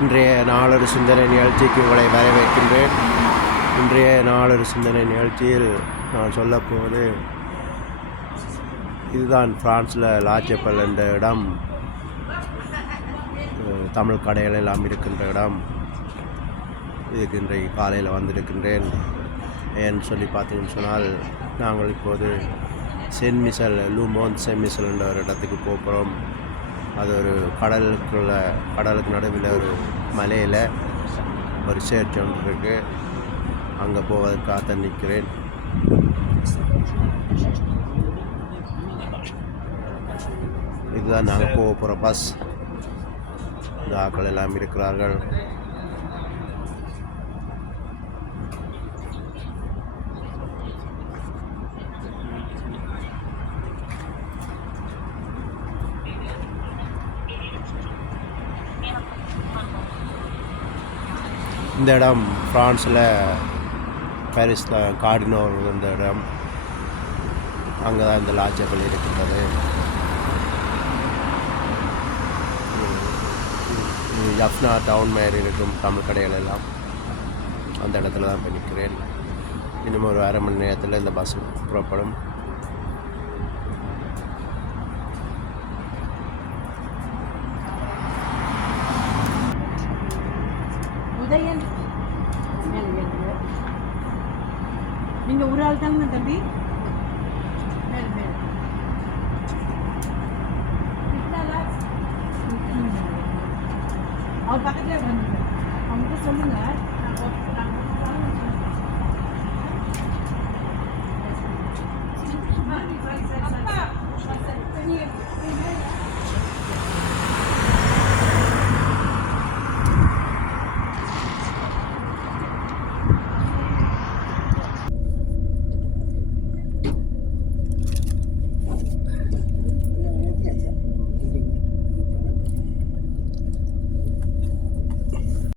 இன்றைய நாளொரு சிந்தனை நிகழ்ச்சிக்கு உங்களை வரவேற்கின்றேன். இன்றைய நாளொரு சிந்தனை நிகழ்ச்சியில் நான் சொல்லப்போவது இதுதான் பிரான்ஸில் லாச்சப்பல் என்ற இடம், தமிழ் கடைகள் எல்லாம் இருக்கின்ற இடம். இதுக்கு இன்றைக்கு காலையில் வந்திருக்கின்றேன். ஏன்னு சொல்லி பார்த்தீங்கன்னு சொன்னால், நாங்கள் இப்போது சென்ட் மிசல் லூமோன் சென்ட் மிசல் என்ற ஒரு இடத்துக்கு போகிறோம். அது ஒரு கடலுக்கு நடுவில் ஒரு மலையில் ஒரு சேர்ச் ஒன்று இருக்குது. அங்கே போவதற்காக நிற்கிறேன். இதுதான் நாங்கள் போகிற பஸ். இந்த ஆட்கள் எல்லாம் இருக்கிறார்கள். இந்த இடம் ஃப்ரான்ஸில் பாரிஸில் கார்டினோர் இந்த இடம். அங்கே தான் இந்த லாச்சப்பல் இருக்கின்றது. ஜப்னா டவுன் மேரி இருக்கும் தமிழ் கடைகள் எல்லாம் அந்த இடத்துல தான் போய் நிற்கிறேன். இன்னும் ஒரு அரை மணி நேரத்தில் இந்த பஸ் புறப்படும். உதயன் நீங்கள் ஒரு ஆள் தாங்க தம்பி. மேல் மேல் அவர் பக்கத்தில் வந்துங்க. அவங்ககிட்ட சொல்லுங்கள்.